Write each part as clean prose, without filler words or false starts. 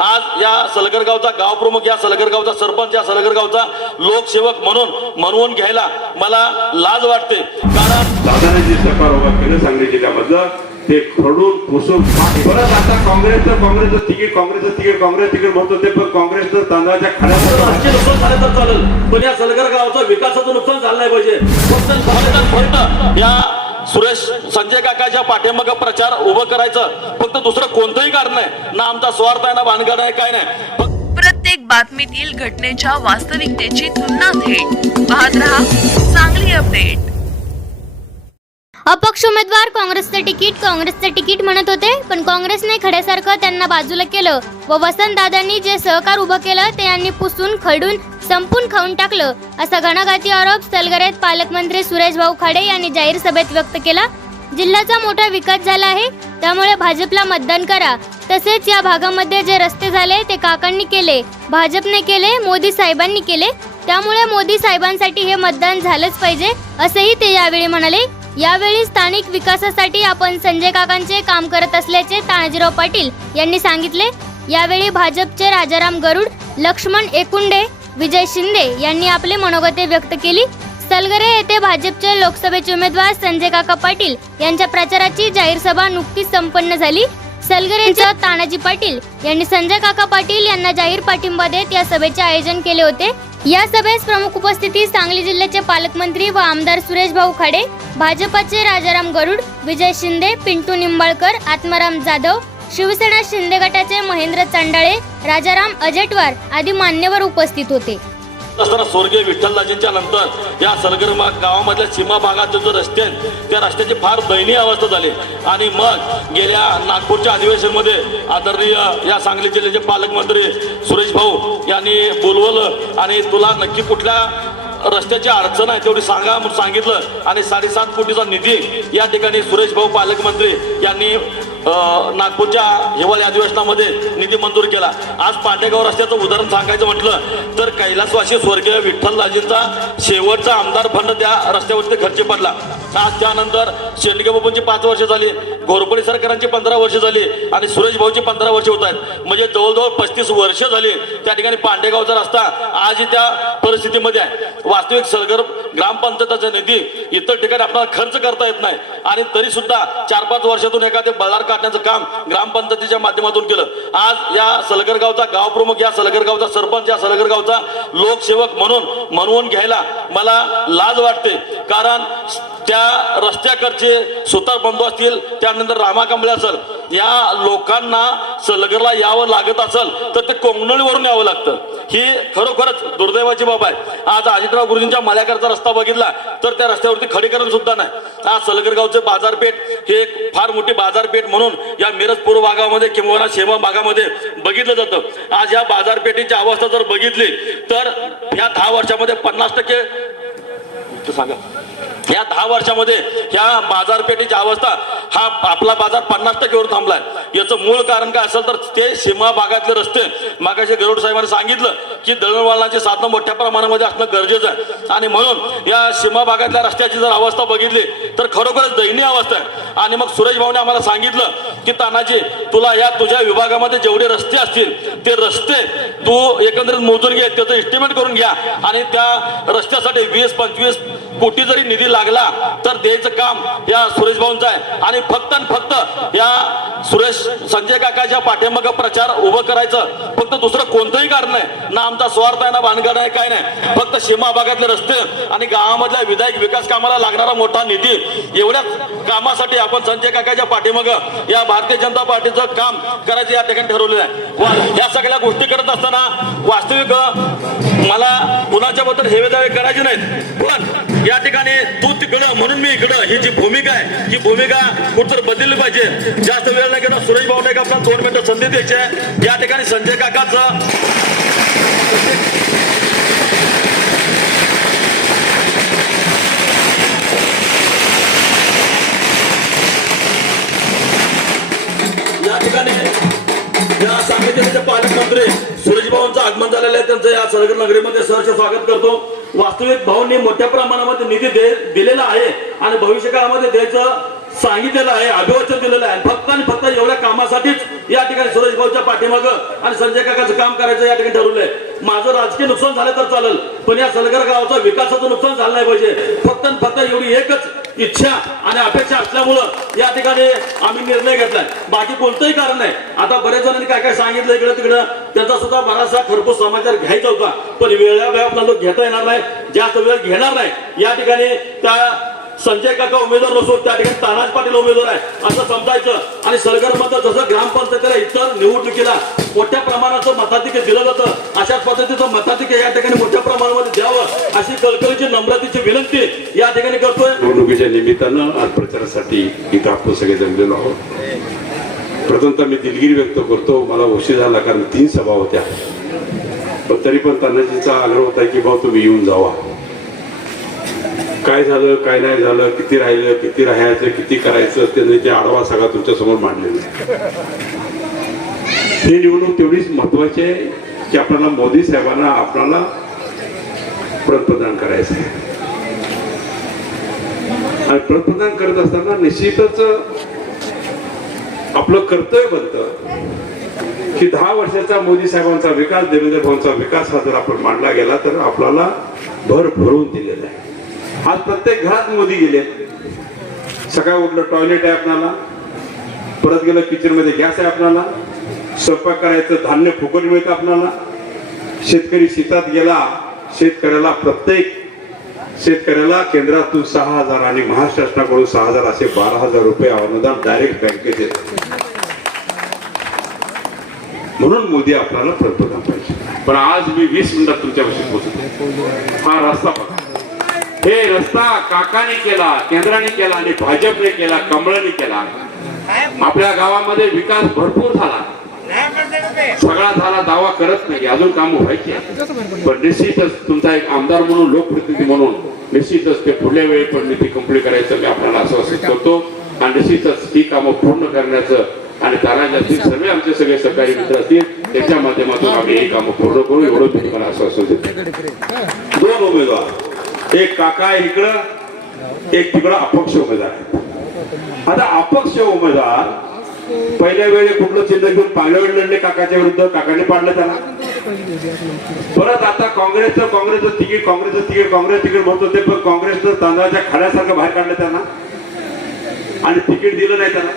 आज या सलगर गावचा गाव प्रमुख, या सलगर गावचा सरपंच, या सलगर गावचा लोकसेवक म्हणून घ्यायला मला लाज वाटते. कारण दादाने जे सरकार उभा केलं सांगली जिल्ह्यामधलं ते खडून पुसून परत आता काँग्रेसचं तिकीट म्हणतो ते, पण काँग्रेसचं तांदळाच्या राजकीय नुकसान झालं तर चालेल, पण या सलगर गावाचं विकासाचं नुकसान झालं नाही पाहिजे. फक्त या सुरेश संजय काकाच्या पाठीमागे प्रचार उभं करायचं, फक्त दुसरं कोणतंही कारण नाही. ना आमचा स्वार्थ आहे, ना भानगड आहे, काय नाही. प्रत्येक बातमीतील घटनेच्या वास्तविकतेची तुलना थेट पाहत रहा सांगली अपडेट. अपक्ष उमेदवार काँग्रेसचं तिकीट म्हणत होते, पण काँग्रेसने खड्यासारखं त्यांना बाजूला केलं व वसंतदादांनी जे सहकार उभं केलं ते यांनी पुसून खरडून संपून खाऊन टाकलं, असा घणाघाती आरोप सलगरेत पालकमंत्री सुरेश भाऊ खाडे यांनी जाहीर सभेत व्यक्त केला. जिल्ह्याचा मोठा विकास झाला आहे, त्यामुळे भाजपला मतदान करा. तसेच या भागामध्ये जे रस्ते झाले ते काकांनी केले, भाजपने केले, मोदी साहेबांनी केले, त्यामुळे मोदी साहेबांसाठी हे मतदान झालंच पाहिजे, असंही ते यावेळी म्हणाले. यावेळी स्थानिक विकासासाठी आपण संजय काकांचे काम करत असल्याचे तानाजीराव पाटील यांनी सांगितले. यावेळी भाजपचे राजाराम गरुड, लक्ष्मण एकुंडे, विजय शिंदे यांनी आपले मनोगते व्यक्त केली. सलगरे येथे भाजपचे लोकसभेचे उमेदवार संजय काका पाटील यांच्या प्रचाराची जाहीर सभा नुकतीच संपन्न झाली. सलगरेंच्या तानाजी पाटील यांनी संजय काका पाटील यांना जाहीर पाठिंबा देत या सभेचे आयोजन केले होते. या सभेस प्रमुख उपस्थिती सांगली जिल्ह्याचे पालकमंत्री व आमदार सुरेश भाऊ खाडे, भाजपचे राजाराम गरुड, विजय शिंदे, पिंटू निंबाळकर, आत्माराम जाधव, शिवसेना शिंदे गटाचे महेंद्र चांडाळे, राजाराम अजेटवार आदी मान्यवर उपस्थित होते. असताना स्वर्गीय विठ्ठलराजेंच्या नंतर या सलगर गावामधल्या सीमा भागात जो रस्ते आहेत त्या रस्त्याची फार दयनीय अवस्था झाली. आणि मग गेल्या नागपूरच्या अधिवेशनमध्ये आदरणीय या सांगली जिल्ह्याचे पालकमंत्री सुरेश भाऊ यांनी बोलवलं आणि तुला नक्की कुठल्या रस्त्याची अडचण आहे तेवढी सांगा म्हणून सांगितलं. आणि 7.5 कोटीचा निधी या ठिकाणी सुरेश भाऊ पालकमंत्री यांनी नागपूरच्या हिवाळी अधिवेशनामध्ये निधी मंजूर केला. आज पांडेगाव रस्त्याचं उदाहरण सांगायचं म्हटलं तर कैलासवासी स्वर्गीय विठ्ठलराजेंचा शेवटचा आमदार फंड त्या रस्त्यावरती खर्च पडला. आज त्यानंतर शेंडगे बाबूंची 5 वर्ष झाली, घोरपडे सरकारांची 15 वर्ष झाली आणि सुरेश भाऊची 15 वर्ष होत आहेत. म्हणजे जवळजवळ 35 वर्ष झाली त्या ठिकाणी पांडेगावचा रस्ता आजही त्या परिस्थितीमध्ये आहे. वास्तविक सलगर ग्रामपंचायतीचा निधी इतर ठिकाणी आपल्याला खर्च करता येत नाही आणि तरी सुद्धा 4-5 वर्षातून एखादे बळार काढण्याचं काम ग्रामपंचायतीच्या माध्यमातून केलं. आज या सलगर गावचा गाव प्रमुख, या सलगर गावचा सरपंच, या सलगर गावचा लोकसेवक म्हणून घ्यायला मला लाज वाटते. कारण त्या रस्त्याकडचे सुतार बंधू असतील, त्यानंतर रामा कांबळे असेल, या लोकांना सलगरला यावं लागत असेल तर ते कोंगणळीवरून यावं लागतं. ही खरोखरच दुर्दैवाची बाब आहे. आज अजितराव गुरुजींच्या मळ्याकडचा रस्ता बघितला तर त्या रस्त्यावरती खडीकरण सुद्धा नाही. आज सलगर गावचे बाजारपेठ हे एक फार मोठी बाजारपेठ म्हणून या मिरज पूर्व भागामध्ये किंवा शेमा भागामध्ये बघितलं जातं. आज या बाजारपेठेची अवस्था जर बघितली तर ह्या 10 वर्षामध्ये 50% सांगा, या 10 वर्षामध्ये ह्या बाजारपेठेची अवस्था हा आपला बाजार 50% वर थांबलाय. याचं मूळ कारण काय असेल तर ते सीमा भागातले रस्ते. मागाशी गरुड साहेबांनी सांगितलं की दळणवळणाची साधनं मोठ्या प्रमाणामध्ये असणं गरजेचं आहे आणि म्हणून या सीमा भागातल्या रस्त्याची जर अवस्था बघितली तर खरोखरच दयनीय अवस्था आहे. आणि मग सुरेश भाऊने आम्हाला सांगितलं की तानाजी, तुला या तुझ्या विभागामध्ये जेवढे रस्ते असतील ते रस्ते तू एकंदरीत मोजून घे, त्याचं एस्टिमेट करून घ्या आणि त्या रस्त्यासाठी 20-25 कोटी जरी निधी लागला तर द्यायचं काम या सुरेश भाऊंचं आहे. आणि फक्त या सुरेश संजय काकाच्या पाठीमागे प्रचार उभं करायचं, फक्त दुसरं कोणतंही कारण नाही. ना आमचा स्वार्थ आहे, ना भानगड आहे, काय नाही. फक्त सीमा भागातले रस्ते आणि गावामधल्या विधायक विकास कामाला लागणारा मोठा निधी, एवढ्याच कामासाठी आपण संजय काकाच्या पाठीमागे या भारतीय जनता पार्टीचं काम करायचं या ठिकाणी ठरवलेलं आहे. या सगळ्या गोष्टी करत असताना वास्तविक मला कुणाच्या बद्दल हेवेदावे करायचे नाहीत, पण या ठिकाणी तू तिकडं म्हणून मी इकडं, ही जी भूमिका आहे ही भूमिका कुठतर बदलली पाहिजे. जास्त वेळ नाही घेणार, सुरेश भाऊने आपल्याला 2 मिनिटं संधी द्यायची आहे. या ठिकाणी संजय काकाचं या ठिकाणी या सांगली जिल्ह्याचे पालकमंत्री सुरेश भाऊंचं आगमन झालेलं आहे. त्यांचं या सलगर नगरीमध्ये सहर्ष स्वागत करतो. वास्तविक भाऊंनी मोठ्या प्रमाणामध्ये निधी दिलेला आहे आणि भविष्य काळामध्ये द्यायचं सांगितलेलं आहे, अभिवचन दिलेलं आहे. फक्त आणि फक्त एवढ्या कामासाठीच या ठिकाणी सुरेश भाऊच्या पाठीमागं आणि संजय काकाचं काम करायचं या ठिकाणी ठरवलंय. माझं राजकीय नुकसान झालं तर चालेल, पण या सलगर गावाचा विकासाचं नुकसान झालं नाही पाहिजे. फक्त आणि फक्त एवढी एकच इच्छा आणि अपेक्षा असल्यामुळं या ठिकाणी आम्ही निर्णय घेतलाय. बाकी कोणतंही कारण नाही. आता बरेच जणांनी काय काय सांगितलं इकडं तिकडं, त्यांचा सुद्धा बराचसा खरपूस समाचार घ्यायचा होता, पण वेळावेळी आपल्याला घेता येणार नाही, जास्त वेळ घेणार नाही. या ठिकाणी त्या संजय काका उमेदवार नसून त्या ठिकाणी तानाजी पाटील उमेदवार आहे असं समजायचं. आणि सलगर मध्ये जसं ग्रामपंचायतीला इतर निवडणुकीला मोठ्या प्रमाणाचं मताधिक्य दिलं जातं, अशाच पद्धतीचं मताधिक्य या ठिकाणी मोठ्या प्रमाणामध्ये द्यावं अशी कळकळीची नम्रतेची विनंती या ठिकाणी करतोय. निवडणुकीच्या निमित्तानं आज प्रचारासाठी इथं आपण सगळे जमलेलो आहोत. प्रथमतः मी दिलगिरी व्यक्त करतो, मला उशीर झाला कारण 3 सभा होत्या, पण तरी पण तानाजींचा आग्रह होता की भाऊ तुम्ही येऊन जावा. काय झालं काय नाही झालं, किती राहिलं किती राहायचं किती करायचं त्यांनी ते आढावा सगळा तुमच्या समोर मांडलेला आहे. ही निवडणूक तेवढीच महत्वाची आहे की आपल्याला मोदी साहेबांना आपल्याला पंतप्रधान करायचं आहे. आणि पंतप्रधान करत असताना निश्चितच आपलं कर्तव्य बनतं की 10 वर्षाचा मोदी साहेबांचा विकास, देवेंद्र भाऊंचा विकास हा जर आपण मांडला गेला तर आपल्याला भर भरून दिलेला आहे. आज प्रत्येक घरात मोदी गेले. सकाळी उठलं टॉयलेट आहे आपल्याला, परत गेलं किचन मध्ये गॅस आहे आपल्याला, स्वयंपाक करायचं धान्य फुकट मिळतं आपल्याला. शेतकरी शेतात गेला, शेतकऱ्याला प्रत्येक शेतकऱ्याला केंद्रातून 6,000 आणि महाराष्ट्र शासनाकडून 6,000 असे 12,000 रुपये अनुदान डायरेक्ट बँकेत येते. म्हणून मोदी आपल्याला पंतप्रधान पाहिजे. पण आज मी 20 मिनिटात तुमच्यापाशी पोहोचतो. हा रस्ता बघा, हे रस्ता काकाने केला, केंद्राने केला आणि भाजपने केला, कमळाने केला. आपल्या गावामध्ये विकास भरपूर झाला, सगळा झाला दावा करत नाही, अजून काम व्हायची. पण निश्चितच तुमचा एक आमदार म्हणून, लोकप्रतिनिधी म्हणून निश्चितच ते पुढल्या वेळी पण ती कंप्लीट करायचं मी आपल्याला आश्वासित करतो. आणि निश्चितच ही कामं पूर्ण करण्याचं आणि तानाजी सर्व आमचे सगळे सहकारी मित्र असतील त्याच्या माध्यमातून आम्ही ही कामं पूर्ण करू एवढं तुम्हाला आश्वासन देतो. 2 उमेदवार, एक काका आहे इकडं, एक तिकडं अपक्ष उमेदवार आहे. आता अपक्ष उमेदवार पहिल्या वेळी कुठलं चिन्ह घेऊन पाहिल्या वेळी लढले काकाच्या विरुद्ध, काकाने पाडलं त्याला. परत आता काँग्रेसचं तिकीट काँग्रेस तिकीट म्हणत होते, पण काँग्रेसनं तांदळाच्या खड्यासारखं बाहेर काढलं त्यांना आणि तिकीट दिलं नाही त्यांना.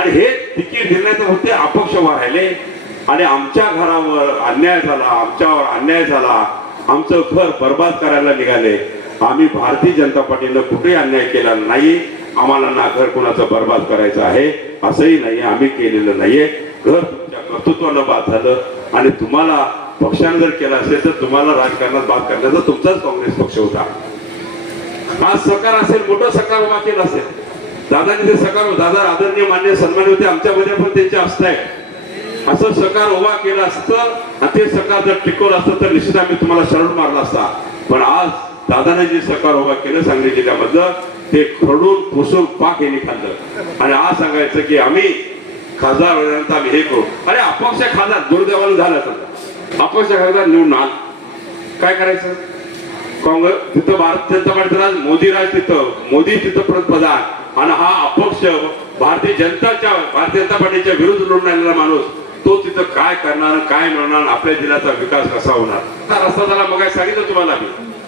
आणि हे तिकीट दिलं नाही तर होते अपक्ष राहिले आणि आमच्या घरावर अन्याय झाला, आमच्यावर अन्याय झाला, आमचं घर बर्बाद करायला निघाले. आम्ही भारतीय जनता पार्टीनं कुठेही अन्याय केला नाही. आम्हाला ना घर कोणाचं बर्बाद करायचं आहे असंही नाही, आम्ही केलेलं नाहीये. घर तुमच्या कर्तृत्वानं बाद झालं आणि तुम्हाला पक्षानं जर केलं असेल तर तुम्हाला राजकारणात बाद करण्याचा तुमचाच काँग्रेस पक्ष होता. आज सरकार असेल, मोठं सरकार उभा केलं असेल, दादांनी ते सरकार, दादा आदरणीय मान्य सन्मान होते, आमच्यामध्ये पण त्यांचे असताय. असं सरकार उभा केलं असतं आणि ते सरकार जर टिकवलं असतं तर निश्चित आम्ही तुम्हाला शरण मारला असता. पण आज दादाने जे सरकार उभा केलं सांगली जिल्ह्यामधलं ते खरडून पुसून पाक यांनी खाल्लं. आणि आज सांगायचं की आम्ही खासदार होण्यानंतर आम्ही हे करू. अरे अपक्ष खासदार दुर्दैवानं झालं, अपक्ष खासदार निवडून आल, काय करायचं? काँग्रेस तिथं भारतीय जनता पार्टी राज, मोदी राज तिथं, मोदी तिथं पंतप्रधान आणि हा अपक्ष भारतीय जनता पार्टीच्या विरुद्ध लढून आलेला माणूस तो तिथं काय करणार, काय मिळणार, आपल्या जिल्ह्याचा विकास कसा होणार? हा रस्ता झाला, मग सांगितलं तुम्हाला मी,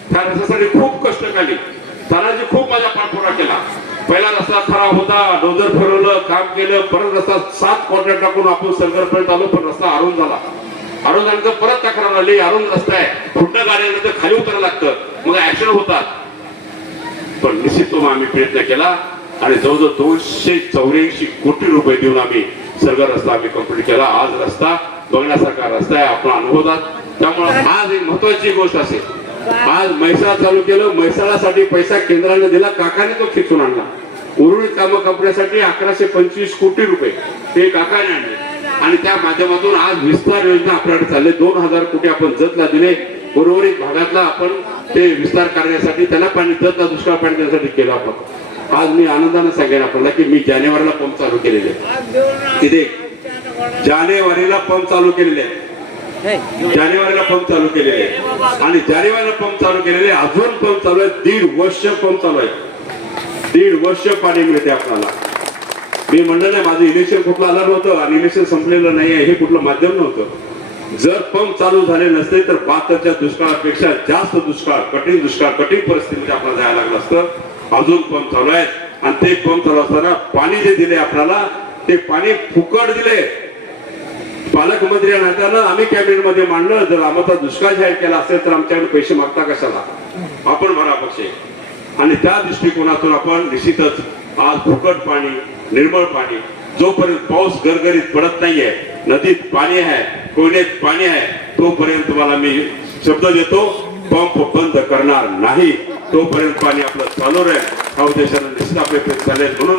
त्या रस्त्यासाठी खूप कष्ट केली. तानाजी खूप माझा पाठपुरा केला. पहिला रस्ता खराब होता, डोजर फिरवलं, काम केलं, परत रस्ता 7 कॉन्ट्रॅक्ट टाकून आपण सरकारपर्यंत आलो, पण रस्ता अरुण झाला. अरुण झाल्यानंतर परत तक्रार आली, अरुण रस्ता आहे, पुढल्या गाड्यानंतर खाली उतरायला लागतं, मग ऍक्शन होतात. पण निश्चित तो आम्ही प्रयत्न केला आणि जवळजवळ 284 कोटी रुपये देऊन आम्ही सरकार रस्ता आम्ही कंप्लीट केला. आज रस्ता बघण्यासारखा रस्ता आहे, आपण अनुभवतात. त्यामुळे आज एक महत्वाची गोष्ट असेल, आज म्हैसाळ चालू केलं, म्हैसाळासाठी पैसा केंद्राने दिला, काकाने तो खिचून आणला. उर्वरित कामं कंपनीसाठी 1125 कोटी रुपये ते काकाने आणले आणि त्या माध्यमातून आज विस्तार योजना आपल्याकडे चालले. 2000 कोटी आपण जतला दिले, उर्वरित भागातला आपण ते विस्तार करण्यासाठी, त्याला पाणी जतला दुष्काळ पाणी देण्यासाठी केलं आपण. आज मी आनंदाने सांगेन आपल्याला की मी जानेवारीला पंप चालू केलेले, तिथे जानेवारीला पंप चालू केलेले, जानेवारीला पंप चालू केलेले आणि जानेवारीला पंप चालू केलेले, अजून पंप चालू आहे. 1.5 वर्ष पंप चालू आहे, 1.5 वर्ष पाणी मिळते आपल्याला. मी म्हणलं नाही माझं इलेक्शन कुठलं आलं नव्हतं आणि इलेक्शन संपलेलं नाही आहे हे कुठलं माध्यम नव्हतं. जर पंप चालू झाले नसते तर 72च्या दुष्काळापेक्षा जास्त दुष्काळ, कठीण परिस्थितीमध्ये आपल्याला जायला लागलं असतं. अजून पंप चालू आहेत आणि ते पंप चालू असताना पाणी जे दिले आपल्याला ते पाणी फुकट दिले. पालकमंत्री राहताना आम्ही कॅबिनेट मध्ये मांडलं, जर आम्हाला दुष्काळ जाहीर केला असेल तर आमच्याकडे पैसे मागता कशाला, आपण भरा पक्षी. आणि त्या दृष्टिकोनातून आपण निश्चितच आज फुकट पाणी, निर्मळ पाणी, जोपर्यंत पाऊस गरगरीत पडत नाहीये, नदीत पाणी आहे, कोयनेत पाणी आहे, तोपर्यंत तुम्हाला मी शब्द देतो पंप बंद करणार नाही. तोपर्यंत पाणी आपलं चालू राहील. हा उद्देशाने निश्चित आपले प्रयत्न चालेल. म्हणून